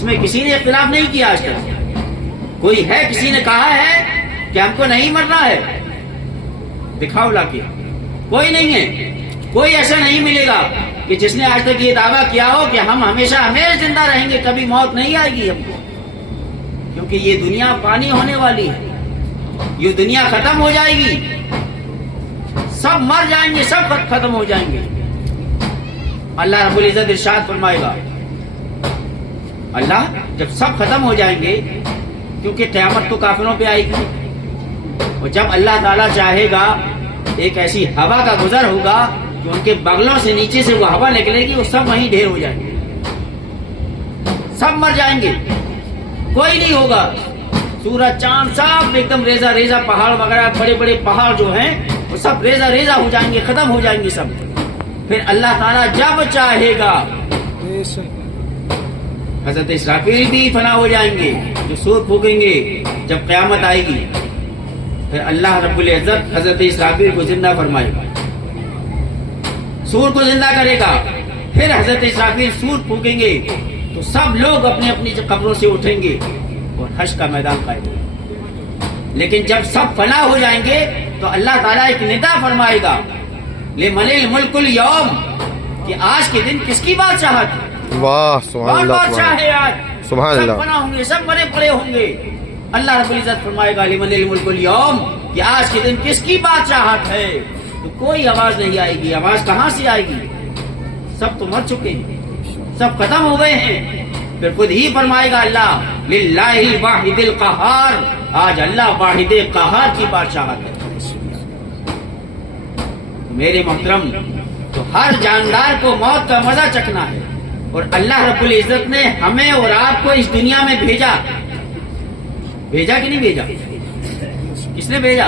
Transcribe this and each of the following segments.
اس میں کسی نے اختلاف نہیں کیا آج تک. کوئی ہے کسی نے کہا ہے کہ ہم کو نہیں مرنا ہے؟ دکھاؤ لا کے. کوئی نہیں ہے. کوئی ایسا نہیں ملے گا کہ جس نے آج تک یہ دعویٰ کیا ہو کہ ہم ہمیشہ ہمیشہ زندہ رہیں گے, کبھی موت نہیں آئے گی ہم کو. کیونکہ یہ دنیا فانی ہونے والی ہے, یہ دنیا ختم ہو جائے گی, سب مر جائیں گے, سب ختم ہو جائیں گے. اللہ رب العزت ارشاد فرمائے گا, اللہ جب سب ختم ہو جائیں گے, کیونکہ قیامت تو کافروں پہ آئے گی, اور جب اللہ تعالیٰ چاہے گا ایک ایسی ہوا کا گزر ہوگا کہ ان کے بغلوں سے نیچے سے وہ ہوا نکلے گی, وہ سب وہیں ڈھیر ہو جائیں گے, سب مر جائیں گے, کوئی نہیں ہوگا. سورج چاند سب ایک دم ریزہ ریزہ, پہاڑ وغیرہ بڑے بڑے پہاڑ جو ہیں وہ سب ریزہ ریزہ ہو جائیں گے, ختم ہو جائیں گے سب. پھر اللہ تعالیٰ جب چاہے گا حضرت اسرافیل بھی فنا ہو جائیں گے, جو سور پھونکیں گے جب قیامت آئے گی. پھر اللہ رب العزت حضرت اسرافیل کو زندہ فرمائے گا, سور کو زندہ کرے گا. پھر حضرت اسرافیل سور پھونکیں گے تو سب لوگ اپنی اپنی قبروں سے اٹھیں گے اور حشر کا میدان قائم ہوگا. لیکن جب سب فنا ہو جائیں گے تو اللہ تعالیٰ ایک ندا فرمائے گا, لمن الملک اليوم, کہ آج کے دن کس کی بادشاہت ہے. واہ سبحان اللہ, بادشاہ ہے آج, سبحان سب اللہ. فنا ہوں گے, سب مرے پڑے ہوں گے. اللہ رب العزت فرمائے گا لمن الملک اليوم, کہ آج کے دن کس کی بادشاہت ہے. تو کوئی آواز نہیں آئے گی. آواز کہاں سے آئے گی؟ سب تو مر چکے ہیں, سب ختم ہو گئے ہیں. پھر خود ہی فرمائے گا اللہ للہ الواحد القہار, آج اللہ واحد قہار کی بادشاہت ہے. میرے محترم, تو ہر جاندار کو موت کا مزہ چکھنا ہے, اور اللہ رب العزت نے ہمیں اور آپ کو اس دنیا میں بھیجا. بھیجا کہ نہیں بھیجا؟ کس نے بھیجا؟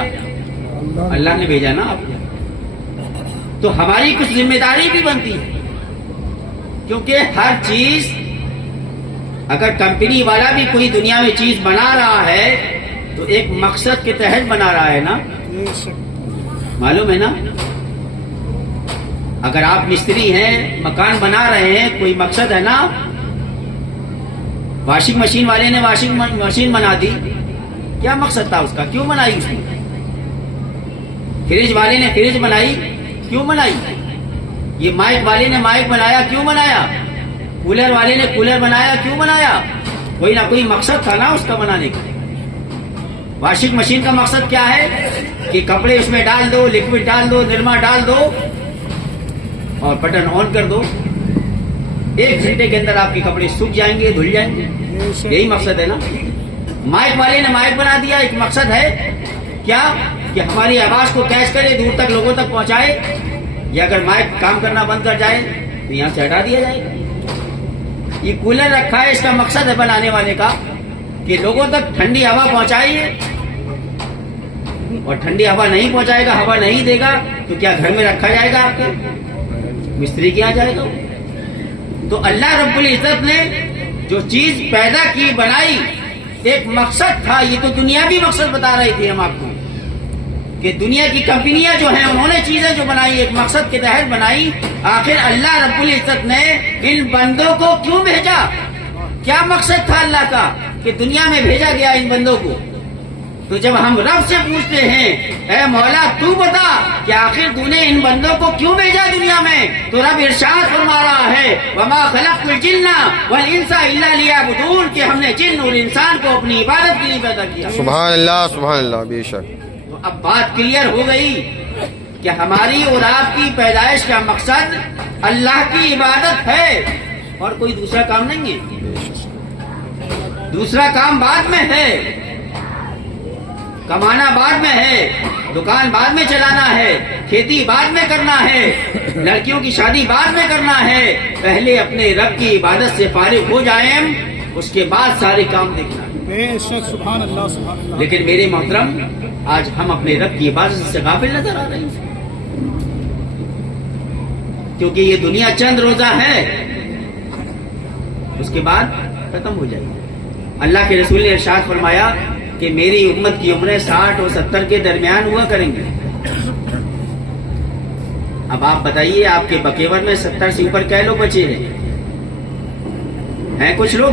اللہ نے بھیجا نا آپ کو. تو ہماری کچھ ذمہ داری بھی بنتی ہے, کیونکہ ہر چیز, اگر کمپنی والا بھی کوئی دنیا میں چیز بنا رہا ہے تو ایک مقصد کے تحت بنا رہا ہے نا, معلوم ہے نا. اگر آپ مستری ہیں, مکان بنا رہے ہیں, کوئی مقصد ہے نا. واشنگ مشین والے نے واشنگ مشین بنا دی, کیا مقصد تھا اس کا, کیوں بنائی اس نے. فریج والے نے فریج بنائی, کیوں بنائی. یہ مائک والے نے مائک بنایا, کیوں بنایا. کولر والے نے کولر بنایا, کیوں بنایا. کوئی نہ کوئی مقصد تھا نا اس کا بنانے کا. واشنگ مشین کا مقصد کیا ہے کہ کپڑے اس میں ڈال دو, لکوڈ ڈال دو, نرما ڈال دو اور بٹن آن کر دو, 1 گھنٹے کے اندر آپ کے کپڑے سوکھ جائیں گے, دھل جائیں گے. یہی مقصد ہے نا. مائک والے نے مائک بنا دیا, ایک مقصد ہے کیا کہ ہماری آواز کو کیچ کرے, دور تک لوگوں تک پہنچائے. یا اگر مائک کام کرنا بند کر جائے تو یہاں سے ہٹا دیا جائے گا. یہ کولر رکھا ہے, اس کا مقصد ہے بنانے والے کا کہ لوگوں تک ٹھنڈی ہوا پہنچائیے, اور ٹھنڈی ہوا نہیں پہنچائے گا, ہوا نہیں دے گا تو کیا گھر میں رکھا جائے گا, آپ کے مستری کیا جائے گا. تو اللہ رب العزت نے جو چیز پیدا کی, بنائی, ایک مقصد تھا. یہ تو دنیا بھی مقصد بتا رہی تھی ہم آپ کو کہ دنیا کی کمپنیاں جو ہیں انہوں نے چیزیں جو بنائی ایک مقصد کے تحت بنائی. آخر اللہ رب العزت نے ان بندوں کو کیوں بھیجا, کیا مقصد تھا اللہ کا کہ دنیا میں بھیجا گیا ان بندوں کو. تو جب ہم رب سے پوچھتے ہیں اے مولا تو بتا کہ آخر تو نے ان بندوں کو کیوں بھیجا دنیا میں, تو رب ارشاد فرما رہا ہے وما خلقت الجن والانس الا لیعبدون, کہ ہم نے جن اور انسان کو اپنی عبادت کے لیے پیدا کیا. سبحان اللہ, سبحان اللہ, بے شک. تو اب بات کلیئر ہو گئی کہ ہماری اور آپ کی پیدائش کا مقصد اللہ کی عبادت ہے, اور کوئی دوسرا کام نہیں ہے. دوسرا کام بعد میں ہے, کمانا بعد میں ہے, دکان بعد میں چلانا ہے, کھیتی بعد میں کرنا ہے, لڑکیوں کی شادی بعد میں کرنا ہے. پہلے اپنے رب کی عبادت سے فارغ ہو جائیں, اس کے بعد سارے کام دیکھنا ہے. بے شک, سبحان اللہ, سبحان اللہ. لیکن میرے محترم, آج ہم اپنے رب کی عبادت سے غافل نظر آ رہے ہیں, کیونکہ یہ دنیا چند روزہ ہے, اس کے بعد ختم ہو جائے گی. اللہ کے رسول نے ارشاد فرمایا کہ میری امت کی عمریں 60 اور 70 کے درمیان ہوا کریں گے. اب آپ بتائیے آپ کے بکیور میں 70 سے اوپر کیا لوگ بچے ہیں کچھ لوگ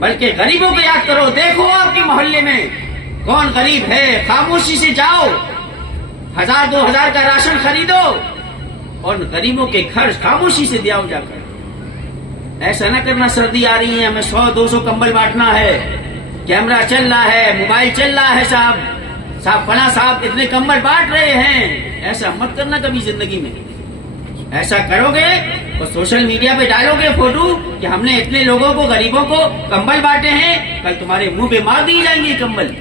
بلکہ غریبوں کو یاد کرو. دیکھو آپ کے محلے میں کون غریب ہے, خاموشی سے جاؤ, 1000-2000 کا راشن خریدو اور غریبوں کے گھر خاموشی سے دیاؤ جا کر. ایسا نہ کرنا سردی آ رہی ہے ہمیں 100-200 کمبل بانٹنا ہے, کیمرہ چل رہا ہے, موبائل چل رہا ہے, صاحب فلاں صاحب اتنے کمبل بانٹ رہے ہیں. ایسا مت کرنا کبھی زندگی میں. ایسا کرو گے تو سوشل میڈیا پہ ڈالو گے فوٹو کہ ہم نے اتنے لوگوں کو, غریبوں کو کمبل بانٹے ہیں, کل تمہارے منہ پہ مار دی جائیں گے کمبل.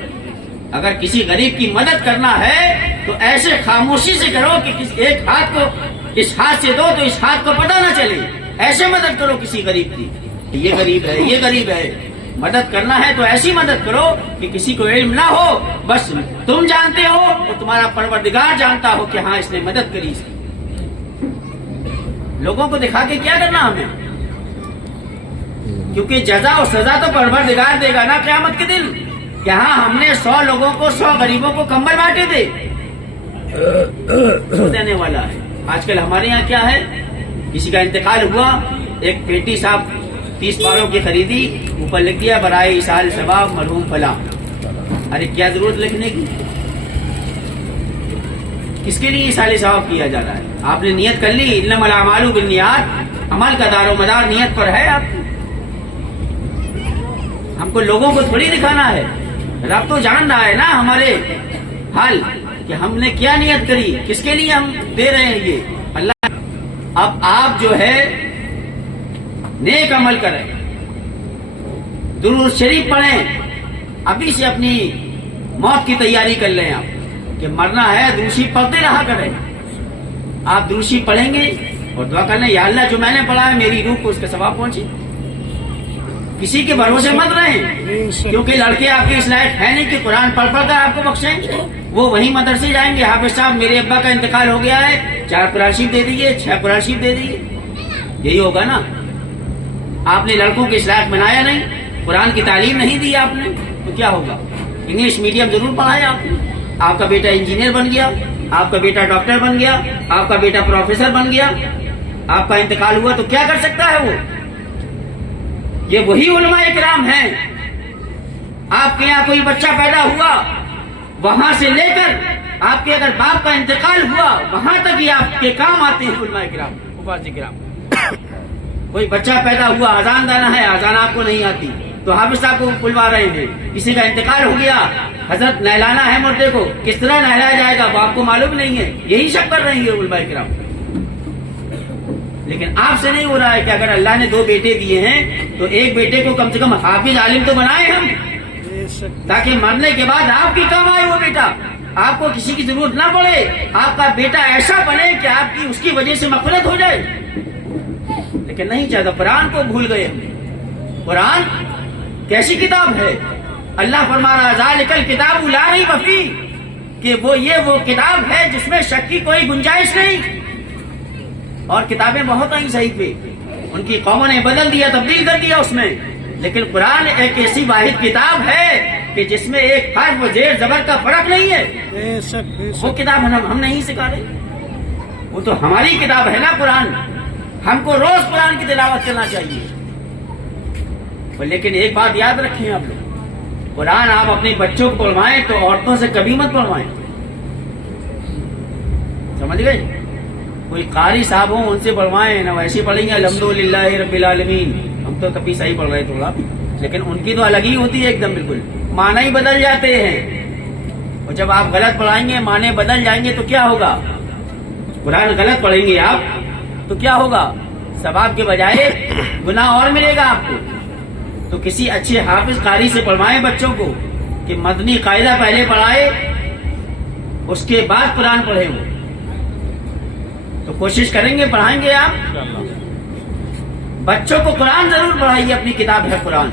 اگر کسی غریب کی مدد کرنا ہے تو ایسے خاموشی سے کرو کہ ایک ہاتھ کو اس ہاتھ سے دو تو اس ہاتھ کو پتہ نہ چلے. ایسے مدد کرو کسی غریب کی, یہ غریب ہے, یہ غریب ہے. مدد کرنا ہے تو ایسی مدد کرو کہ کسی کو علم نہ ہو, بس تم جانتے ہو اور تمہارا پروردگار جانتا ہو کہ ہاں اس نے مدد کری. لوگوں کو دکھا کے کیا کرنا ہمیں, کیونکہ جزا اور سزا تو پروردگار دے گا نا قیامت کے دن. کہ ہاں ہم نے 100 لوگوں کو, 100 غریبوں کو کمبل بانٹے تھے, دینے والا ہے. آج کل ہمارے یہاں کیا ہے, کسی کا انتقال ہوا, ایک پیٹی صاحب 30 باروں کی خریدی, اوپر لکھ دیا برائے ایصال ثواب مرحوم فلاں. ارے کیا ضرورت لکھنے کی, کس کے لیے ایصال ثواب کیا جا رہا ہے؟ آپ نے نیت کر لی, انما الاعمال بالنیات, عمل کا دار و مدار نیت پر ہے. آپ ہم کو لوگوں کو تھوڑی دکھانا ہے, رب تو جان رہا ہے نا ہمارے حال کہ ہم نے کیا نیت کری, کس کے لیے ہم دے رہے ہیں یہ اللہ. اب آپ جو ہے نیک عمل کریں, درود شریف پڑھیں, ابھی سے اپنی موت کی تیاری کر لیں. آپ کہ مرنا ہے درود شریف پڑھتے رہا کریں. آپ درود شریف پڑھیں گے اور دعا کر لیں, یا اللہ جو میں نے پڑھا ہے میری روح کو اس کا ثواب پہنچے. کسی کے بھروسے مت رہیں, کیونکہ لڑکے آپ کے اس لائق ہے نہیں کہ قرآن پڑھ پڑھ کر آپ کو بخشیں. وہ وہیں مدرسے جائیں گے, حافظ صاحب میرے ابا کا انتقال ہو گیا ہے, 4 قرآن شریف دے دیجیے, 6 قرآن شریف دے دیجیے. یہی ہوگا نا. آپ نے لڑکوں کے اس لائق بنایا نہیں, قرآن کی تعلیم نہیں دی آپ نے, تو کیا ہوگا. انگلش میڈیم ضرور پڑھایا آپ نے, آپ کا بیٹا انجینئر بن گیا, آپ کا بیٹا ڈاکٹر بن گیا, آپ کا بیٹا پروفیسر بن گیا. آپ کا انتقال ہوا تو کیا کر سکتا ہے وہ؟ یہ وہی علماء کرام ہیں. آپ کے یہاں کوئی بچہ پیدا ہوا, وہاں سے لے کر آپ کے اگر باپ کا انتقال ہوا, وہاں تک یہ آپ کے کام آتے ہیں علماء کرام, حفاظ کرام. کوئی بچہ پیدا ہوا, اذان دینا ہے, اذان آپ کو نہیں آتی تو حافظ صاحب کو بلوا رہے ہیں. کسی کا انتقال ہو گیا, حضرت نہلانا ہے مردے کو, کس طرح نہلایا جائے گا وہ آپ کو معلوم نہیں ہے, یہی سب کر رہے ہیں علماء کرام. لیکن آپ سے نہیں ہو رہا ہے کہ اگر اللہ نے 2 بیٹے دیے ہیں تو ایک بیٹے کو کم سے کم حافظ عالم تو بنائے ہم, تاکہ مرنے کے بعد آپ کی کام آئے وہ بیٹا, آپ کو کسی کی ضرورت نہ پڑے. آپ کا بیٹا ایسا بنے کہ آپ کی اس کی وجہ سے مغفرت ہو جائے. لیکن نہیں چاہتا, قرآن کو بھول گئے ہم. قرآن کیسی کتاب ہے؟ اللہ فرما رہا ذالک الکتاب لا ریب فیہ, کہ وہ کتاب ہے جس میں شک کی کوئی گنجائش نہیں. اور کتابیں بہت آئی صحیح پہ, ان کی قوموں نے بدل دیا, تبدیل کر دیا اس میں. لیکن قرآن ایک ایسی واحد کتاب ہے کہ جس میں ایک حرف و زیر زبر کا فرق نہیں ہے. وہ کتاب ہم نہیں سکھا رہے, وہ تو ہماری کتاب ہے نا قرآن. ہم کو روز قرآن کی تلاوت کرنا چاہیے. لیکن ایک بات یاد رکھیں آپ لوگ, قرآن آپ اپنے بچوں کو پڑھوائیں تو عورتوں سے کبھی مت پڑھوائیں. سمجھ گئے؟ کوئی قاری صاحب ہوں ان سے پڑھوائیں, نہ ویسے پڑھیں گے الحمدللہ رب العالمین. ہم تو تبھی صحیح پڑھ رہے تھوڑا, لیکن ان کی تو الگ ہی ہوتی ہے ایک دم, بالکل معنی ہی بدل جاتے ہیں. اور جب آپ غلط پڑھائیں گے, معنی بدل جائیں گے تو کیا ہوگا؟ قرآن غلط پڑھیں گے آپ تو کیا ہوگا؟ ثواب کے بجائے گناہ اور ملے گا آپ کو. تو کسی اچھے حافظ قاری سے پڑھوائیں بچوں کو, کہ مدنی قاعدہ پہلے پڑھائے اس کے بعد قرآن پڑھیں. وہ تو کوشش کریں گے, پڑھائیں گے آپ. بچوں کو قرآن ضرور پڑھائیے, اپنی کتاب ہے قرآن,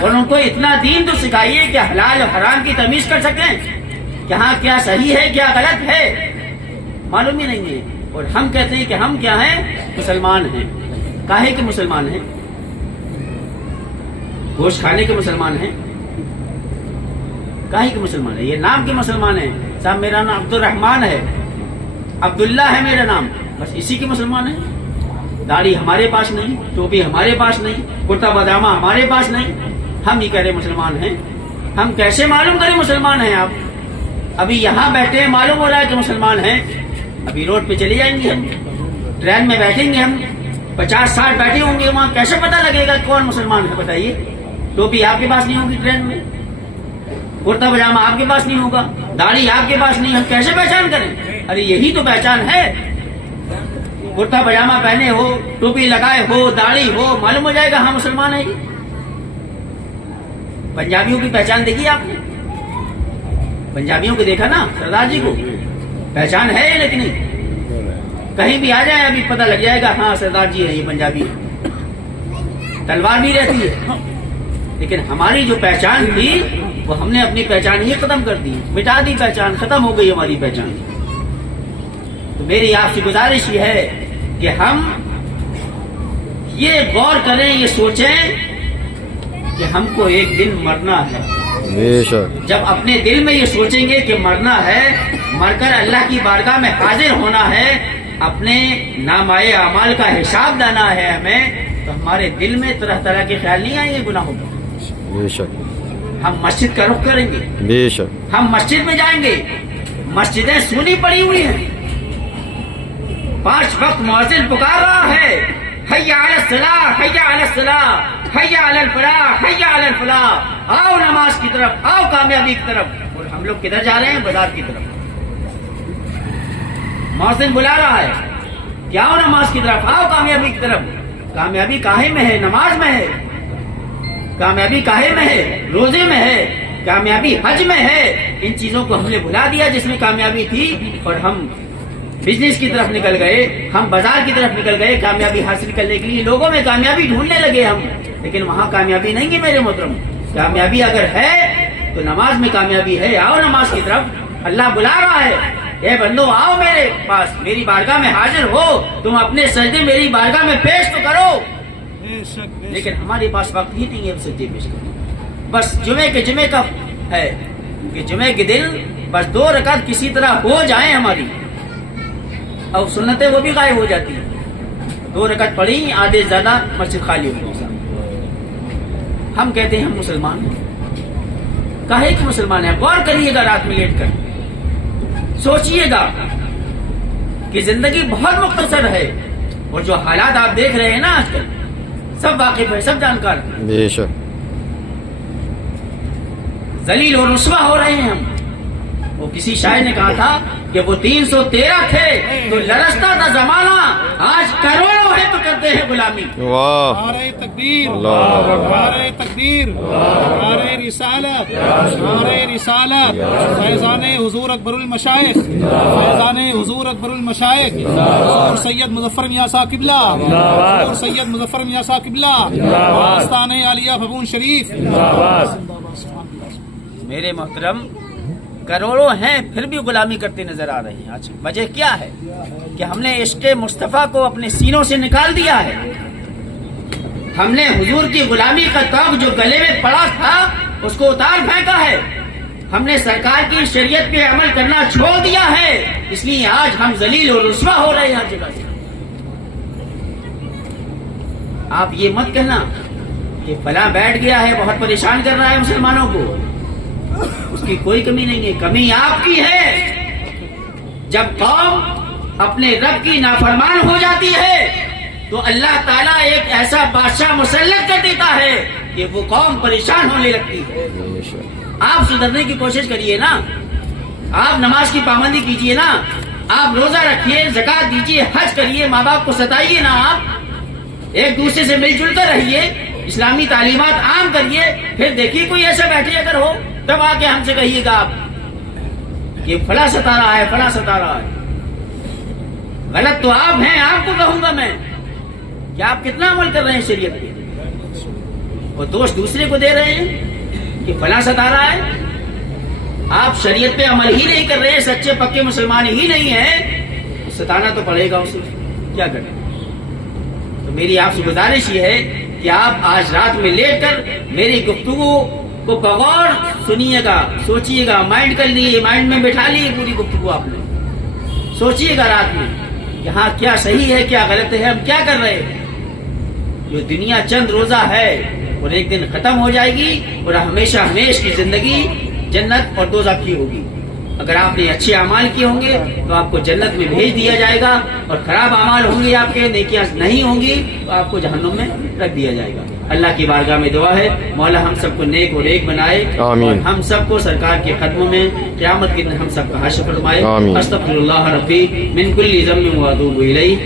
اور ان کو اتنا دین تو سکھائیے کہ حلال اور حرام کی تمیز کر سکیں, کہ ہاں کیا صحیح ہے کیا غلط ہے, معلوم ہی نہیں ہے. اور ہم کہتے ہیں کہ ہم کیا ہیں؟ مسلمان ہیں. کاہے کے مسلمان ہیں؟ گوشت کھانے کے مسلمان ہیں؟ کاہے کے مسلمان ہیں؟ یہ نام کے مسلمان ہیں. صاحب میرا نام عبد الرحمان ہے, عبداللہ ہے میرا نام, بس اسی کے مسلمان ہیں. داڑھی ہمارے پاس نہیں, ٹوپی ہمارے پاس نہیں, کرتا پاجامہ ہمارے پاس نہیں. ہم یہ کہہ رہے مسلمان ہیں. ہم کیسے معلوم کریں مسلمان ہیں آپ؟ ابھی یہاں بیٹھے معلوم ہو رہا ہے کہ مسلمان ہیں. ابھی روڈ پہ چلے جائیں گے ہم, ٹرین میں بیٹھیں گے ہم, 50-60 بیٹھے ہوں گے وہاں, کیسے پتہ لگے گا کون مسلمان ہے؟ بتائیے. ٹوپی آپ کے پاس نہیں ہوگی ٹرین میں, کرتا پاجامہ آپ کے پاس نہیں ہوگا, داڑھی آپ کے پاس نہیں, ہم کیسے پہچان کریں؟ ارے یہی تو پہچان ہے. کرتا پاجامہ پہنے ہو, ٹوپی لگائے ہو, داڑھی ہو, معلوم ہو جائے گا ہاں مسلمان ہے. پنجابیوں کی پہچان دیکھی آپ نے؟ پنجابیوں کو دیکھا نا, سردار جی کو پہچان ہے لیکن نہیں. کہیں بھی آ جائے ابھی پتہ لگ جائے گا ہاں سردار جی ہے, یہ پنجابی ہے. تلوار بھی رہتی ہے, لیکن ہماری جو پہچان تھی وہ ہم نے اپنی پہچان ہی ختم کر دی, مٹا دی پہچان, ختم ہو گئی ہماری پہچان. تو میری آپ سے گزارش یہ ہے کہ ہم یہ غور کریں, یہ سوچیں کہ ہم کو ایک دن مرنا ہے. بے شک. جب اپنے دل میں یہ سوچیں گے کہ مرنا ہے, مر کر اللہ کی بارگاہ میں حاضر ہونا ہے, اپنے نامۂ اعمال کا حساب دینا ہے ہمیں, تو ہمارے دل میں طرح طرح کے خیال نہیں آئیں گے گناہوں کا. بے شک. ہم مسجد کا رخ کریں گے, بے شک. ہم مسجد میں جائیں گے. مسجدیں سونی پڑی ہوئی ہیں, 5 وقت مؤذن پکار رہا ہے, حی علی الصلاۃ, حی علی الصلاۃ, حی علی الفلاح, حی علی الفلاح. آؤ نماز کی طرف, آؤ کامیابی کی طرف. اور ہم لوگ کدھر جا رہے ہیں؟ بازار کی طرف. مؤذن بلا رہا ہے کہ آؤ نماز کی طرف, آؤ کامیابی کی طرف. کامیابی کاہے میں ہے؟ نماز میں ہے. کامیابی کاہے میں ہے؟ روزے میں ہے. کامیابی حج میں ہے. ان چیزوں کو ہم نے بھلا دیا جس میں کامیابی تھی, اور ہم بزنس کی طرف نکل گئے, ہم بازار کی طرف نکل گئے کامیابی حاصل کرنے کے لیے. لوگوں میں کامیابی ڈھونڈنے لگے ہم, لیکن وہاں کامیابی نہیں ہے میرے محترم. کامیابی اگر ہے تو نماز میں کامیابی ہے. آؤ نماز کی طرف, اللہ بلا رہا ہے, اے بندو آؤ میرے پاس, میری بارگاہ میں حاضر ہو, تم اپنے سجدے میری بارگاہ میں پیش تو کرو. لیکن ہمارے پاس وقت ہی نہیں ہے سجدے پیش کرنے. بس جمعے کا ہے کہ جمعے کے دن بس 2 رکعت کسی طرح ہو جائیں ہماری, اور سنتیں وہ بھی غائب ہو جاتی ہیں. 2 رکعت پڑھی, آدھے زیادہ مسجد خالی ہو گئی. ہم کہتے ہیں ہم مسلمان ہیں. کاہے کہ مسلمان ہیں؟ غور کریے گا رات میں لیٹ کر, سوچئے گا کہ زندگی بہت مختصر ہے, اور جو حالات آپ دیکھ رہے ہیں نا آج کل, سب واقف ہے, سب جانکار. بے شک. ذلیل اور رسوا ہو رہے ہیں ہم. وہ کسی شاعر نے کہا تھا کہ وہ 313 تھے تو لرزتا تھا زمانہ, آج کروڑوں ہے تو کرتے ہیں غلامی. واہ. نعرہ تکبیر, اللہ اکبر. نعرہ تکبیر, نعرہ رسالت, نعرہ رسالت. فیضان حضور اکبر المشائخ, فیضان حضور اکبر المشائخ, حضور سید مظفر میاں صاحب قبلہ, حضور سید مظفر میاں صاحب قبلہ, آستانہ عالیہ بھون شریف. میرے محترم, کروڑوں ہیں پھر بھی غلامی کرتے نظر آ رہے ہیں. آج وجہ کیا ہے؟ کہ ہم نے عشق مصطفیٰ کو اپنے سینوں سے نکال دیا ہے. ہم نے حضور کی غلامی کا توق جو گلے میں پڑا تھا اس کو اتار پھینکا ہے. ہم نے سرکار کی شریعت پہ عمل کرنا چھوڑ دیا ہے, اس لیے آج ہم ذلیل اور رسوا ہو رہے ہیں ہر جگہ سے. آپ یہ مت کہنا کہ فلاں بیٹھ گیا ہے بہت پریشان کر رہا ہے مسلمانوں کو. اس کی کوئی کمی نہیں ہے, کمی آپ کی ہے. جب قوم اپنے رب کی نافرمان ہو جاتی ہے تو اللہ تعالیٰ ایک ایسا بادشاہ مسلط کر دیتا ہے کہ وہ قوم پریشان ہونے لگتی ہے. آپ سدھرنے کی کوشش کریے نا, آپ نماز کی پابندی کیجیے نا, آپ روزہ رکھیے, زکات دیجیے, حج کریے, ماں باپ کو ستائیے نا, آپ ایک دوسرے سے مل جل کر رہیے, اسلامی تعلیمات عام کریے. پھر دیکھیے کوئی ایسا بیٹھے اگر ہو تب آ کے ہم سے کہیے گا آپ کہ فلاں ستا رہا ہے, فلاں ستا رہا ہے. غلط تو آپ ہیں, آپ کو کہوں گا میں کہ آپ کتنا عمل کر رہے ہیں شریعت پہ, اور دوست دوسرے کو دے رہے ہیں کہ فلاں ستا رہا ہے. آپ شریعت پہ عمل ہی نہیں کر رہے ہیں, سچے پکے مسلمان ہی نہیں ہیں, ستانا تو پڑے گا اسے, کیا کریں. تو میری آپ سے گزارش یہ ہے کہ آپ آج رات میں لیٹ کر میری گفتگو کو بغور سنیے گا, سوچیے گا, مائنڈ کر لیے, مائنڈ میں بٹھا لیے پوری گفتگو. آپ نے سوچیے گا رات میں یہاں کیا صحیح ہے کیا غلط ہے, ہم کیا کر رہے ہیں. جو دنیا چند روزہ ہے اور ایک دن ختم ہو جائے گی اور ہمیشہ ہمیشہ کی زندگی جنت اور دوزخ کی ہوگی. اگر آپ نے اچھے اعمال کیے ہوں گے تو آپ کو جنت میں بھیج دیا جائے گا, اور خراب اعمال ہوں گے آپ کے, نیکیاں نہیں ہوں گی تو آپ کو جہنم میں رکھ دیا جائے گا. اللہ کی بارگاہ میں دعا ہے مولا ہم سب کو نیک اور ایک بنائے, آمین. اور ہم سب کو سرکار کے قدموں میں قیامت کے دن ہم سب کا حشر فرمائے. آمین. استغفر اللہ ربی من کل ذنب و اتوب الیہ.